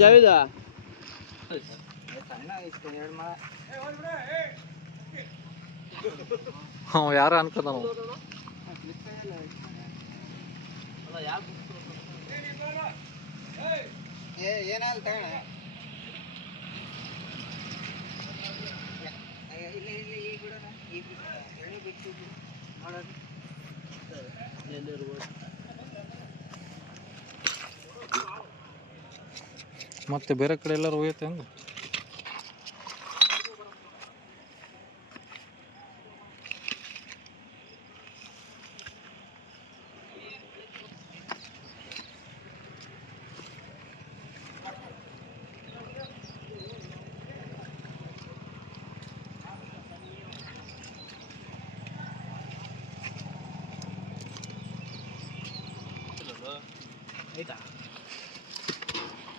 ಜಾವಿದ ಯಾರ ಅನ್ಕೋದ ನಾವು ಏನಾದ್ರು ತಗೋಣ ಮತ್ತೆ ಬೇರೆ ಕಡೆ ಎಲ್ಲರೂ ಹೋಯ್ತೆ ಹಂಗ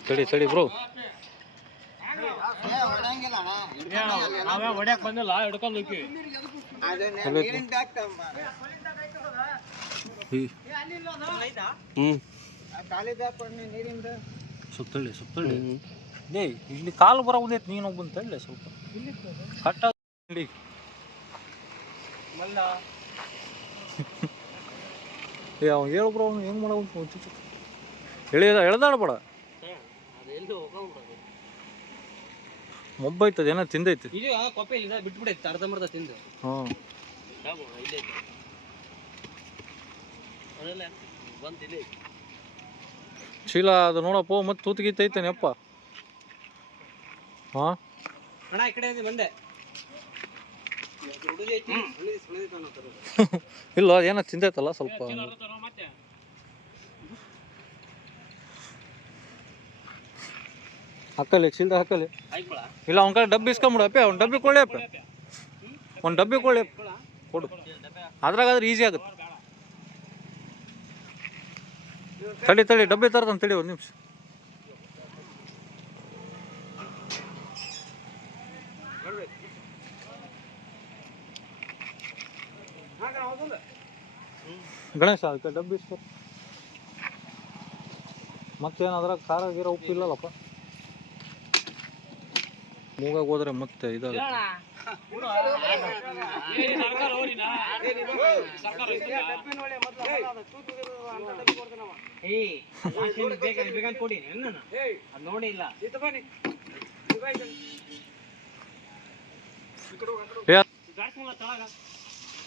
ತಡಿ ತಡಿ ಬ್ರೋ ಹೊಡ್ಯಾಕ್ ಬಂದಿಲ್ಲ ಹಿಡ್ಕೊಂಡು ಸುತ್ತಳ್ಳಿ ಸುತ್ತಳ್ಳಿ ಲೇ ಇಲ್ಲಿ ಕಾಲು ಬರೋದೈತಿ ನೀನು ಒಬ್ಬನ ತಳ್ಳಿ ಸ್ವಲ್ಪ ಕಟ್ಟ ಏ ಅವ್ನು ಹೇಳು ಬ್ರೋ ಅವ್ನು ಹೆಂಗೆ ಮಾಡೋ ಎಳ್ದಾಡ್ಬೇಡ ಮೊಬ್ಬೈತದ ಏನೋ ತಿಂದೈತಿ ಕೊಪ್ಪೆ ಬಿಟ್ಬಿಡೈತಿ ಅರ್ಧಂಬರ್ಧ ತಿಂದು ಹಾಂ ಚೀಲ ಅದು ನೋಡಪ್ಪ ಮತ್ತೆ ತೂತ್ಗೀತೈತೇನೆ ಅಪ್ಪ ಹಾಂ ಅಣ್ಣ ಈ ಕಡೆ ಬಂದೆ ಇಲ್ಲ ಏನೋ ತಿಂದೈತಲ್ಲ ಸ್ವಲ್ಪ ಹಾಕಲಿ ಚೀಲ್ದ ಹಾಕಲಿ ಇಲ್ಲ ಅವ್ನ ಕಡೆ ಡಬ್ಬಿ ಇಸ್ಕೊಂಬಿಡು ಅಪ್ಪೆ ಅವ್ನು ಡಬ್ಬಿ ಕೊಳ್ಳಿ ಅಪ್ಪ ಒಂದು ಡಬ್ಬಿ ಕೊಳ್ಳಿ ಕೊಡು ಅದ್ರಾಗಾದ್ರೆ ಈಸಿ ಆಗುತ್ತೆ ತಡಿ ತಡಿ ಡಬ್ಬಿ ತರ್ತಾನೆ ತಡಿ ಒಂದು ನಿಮಿಷ ಗಣೇಶ ಅದಕ್ಕೆ ಡಬ್ಬಿ ಇಸ್ಕೊ ಮತ್ತೇನಾದ್ರಾಗ ಖಾರ ಗೀರ ಉಪ್ಪು ಇಲ್ಲಲ್ಲಪ್ಪ ಮೂಗಾಗ ಹೋದ್ರೆ ಮತ್ತೆ ಇದಾಗುತ್ತೆ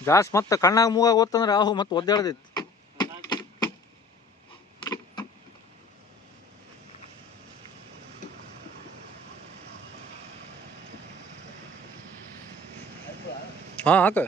ಗ್ಯಾಸ್ ಮತ್ತೆ ಕಣ್ಣಾಗ ಮೂಗಾಗ ಓದ್ತಂದ್ರೆ ಆಹು ಮತ್ತೆ ಒದ್ದಾಡ್ದೈತಿ ಹಾಂ ಹಾಕ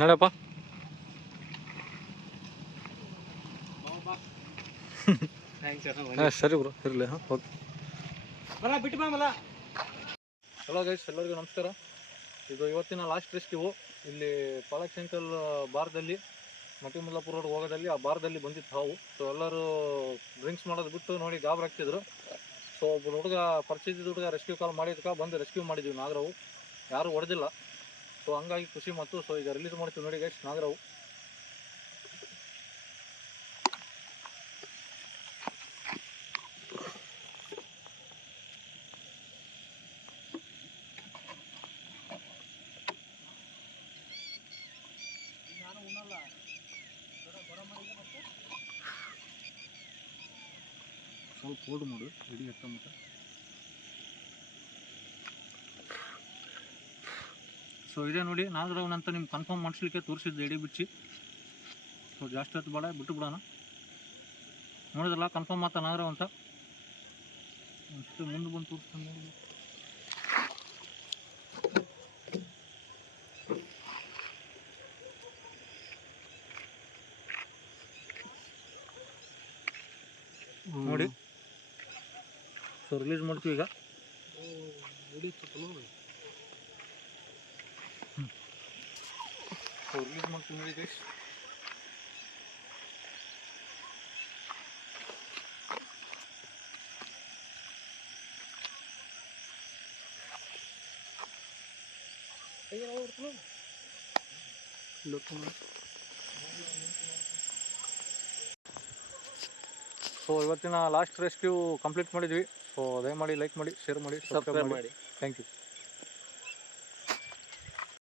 ನಡಪ್ಪ ಸರಿ ಬ್ರೋ ಇರಲಿ ಹಾಂ ಓಕೆ ಹಲೋ ಗೈಸ್ ಎಲ್ಲರಿಗೂ ನಮಸ್ಕಾರ. ಇದು ಇವತ್ತಿನ ಲಾಸ್ಟ್ ರೆಸ್ಕ್ಯೂ. ಇಲ್ಲಿ ಪಾಲಕ್ಸೆಂಕಲ್ ಬಾರ್ದಲ್ಲಿ ಮಟ್ಟಿಮುಲ್ಲಾಪುರ ರೋಡ್ ಹೋಗೋದಲ್ಲಿ ಆ ಬಾರ್ದಲ್ಲಿ ಬಂದಿತ್ತು ಹಾವು. ಸೊ ಎಲ್ಲರೂ ಡ್ರಿಂಕ್ಸ್ ಮಾಡೋದು ಬಿಟ್ಟು ನೋಡಿ ಗಾಬರಿ ಆಗ್ತಿದ್ರು. ಸೊ ಒಬ್ಬ ಹುಡುಗ ಪರಿಚಯದ ಹುಡುಗ ರೆಸ್ಕ್ಯೂ ಕಾಲ್ ಮಾಡಿದ್ಕ ಬಂದು ರೆಸ್ಕ್ಯೂ ಮಾಡಿದ್ವಿ ನಾಗರಾವು. ಯಾರೂ ಹೊಡೆದಿಲ್ಲ. ಸೊ ಹಂಗಾಗಿ ಖುಷಿ ಮತ್ತು ಸೊ ಈಗ ರಿಲೀಸ್ ಮಾಡ್ತೀವಿ ನೋಡಿ ಗೈಸ್ ನಾಗರಾವು. ಸ್ವಲ್ಪ ಹೋಲ್ಡ್ ಮಾಡು ಇಡೀ ಎತ್ತಮಟ್ಟ. ಸೊ ಇದೇ ನೋಡಿ ನಾಗರಾವ್ನಂತ ನಿಮ್ಗೆ ಕನ್ಫರ್ಮ್ ಮಾಡಿಸ್ಲಿಕ್ಕೆ ತೋರಿಸಿದ್ದು ಎಡಿ ಬಿಚ್ಚಿ. ಸೊ ಜಾಸ್ತಿ ಹೊತ್ತು ಬೇಡ ಬಿಟ್ಟು ಬಿಡೋಣ. ನೋಡಿದ್ರಲ್ಲ ಕನ್ಫರ್ಮ್ ಮಾತಾ ನಾಗರ ಅಂತ ಅಷ್ಟು ಮುಂದೆ ಬಂದು ತೋರಿಸ್ತಾನೆ ನೋಡಿ. ನೋಡಿ ಸೊ ರಿಲೀಸ್ ಮಾಡ್ತೀವಿ ಈಗ. ಸೊ ರಿಲೀಸ್ ಮಾಡ್ತೀವಿ ನೋಡಿ ಗೈಸ್. ಸೊ ಇವತ್ತಿನ ಲಾಸ್ಟ್ ರೆಸ್ಕ್ಯೂ ಕಂಪ್ಲೀಟ್ ಮಾಡಿದ್ವಿ. ಸೊ ದಯಮಾಡಿ ಲೈಕ್ ಮಾಡಿ, ಶೇರ್ ಮಾಡಿ, ಸಬ್ಸ್ಕ್ರೈಬ್ ಮಾಡಿ. Thank you.